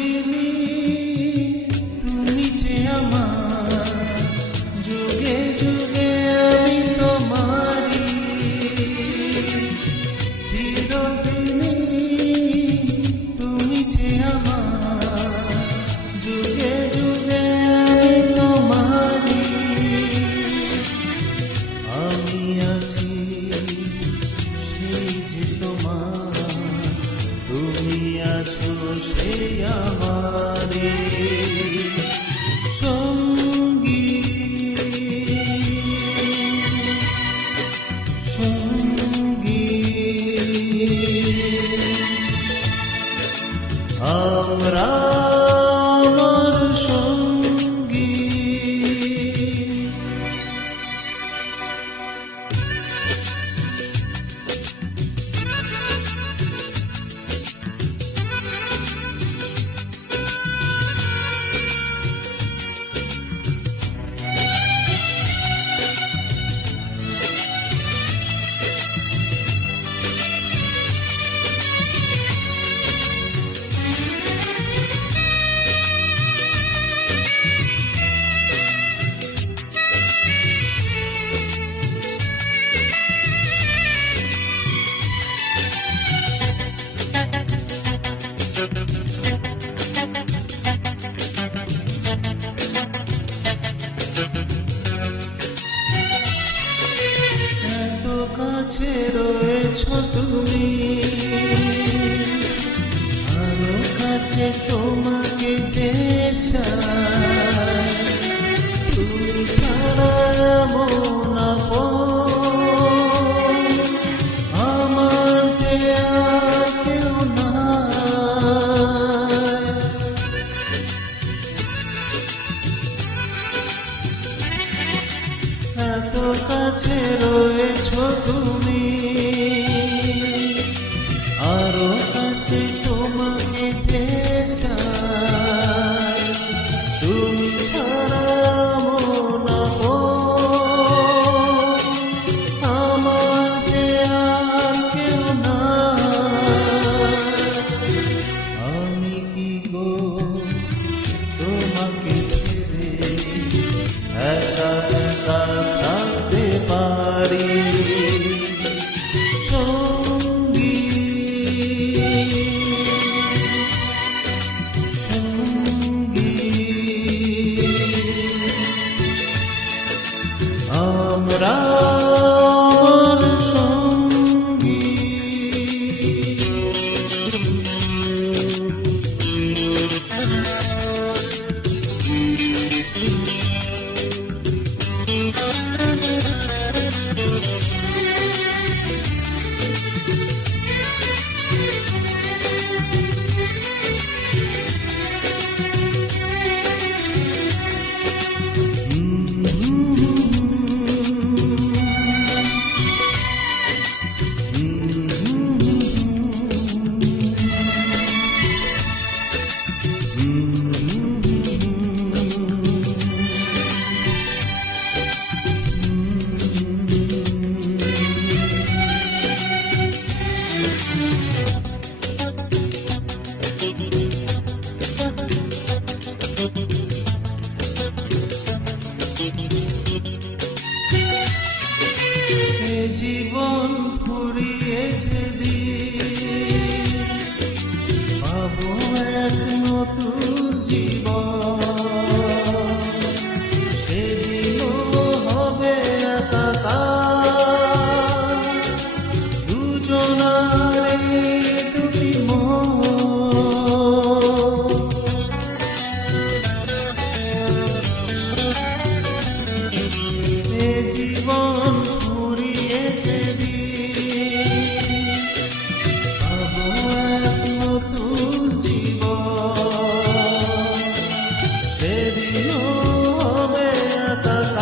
চিরদিনই তুমি যে আমার, যুগে যুগে আমি তোমারি। চিরদিনই তুমি যে আমার, যুগে যুগে আমি তোমারি। আমি আছি সেই যে তোমার, তুমি আছো সেই আমারে সঙ্গী সঙ্গী। আমরা আমার সঙ্গী। এত কাছে রয়েছো তুমি, আরো কাছে তোমাকে যে চাই। তুমি ছাড়া এমন আপন আমার যে আর কেউ নাই। এত কাছে রয়েছো তুমি, আরো কাছে তোমাকে যে চাই। তুমি ছাড়া মন আমার যে আর কেউ নাই। আমি কি গো তোমাকে ছেড়ে একা একা থাকতে পারি সঙ্গী সঙ্গী। আমরা আমার সঙ্গী। জীবন ফুরিয়েছে দিন, পাবো এক নতুন জীবন। সেদিনও হবে একাকার দুজনার এই দুটি মন। এ জীবন ফুরিয়েছে দিন, পাবো এক নতুন জীবন। সেদিনও হবে একাকার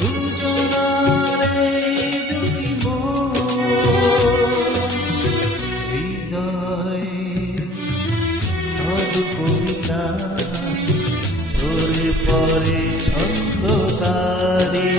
দুজনার এই দুটি মন। হৃদয়ে সব কবিতা ঝরে পড়ে ছন্দকারে।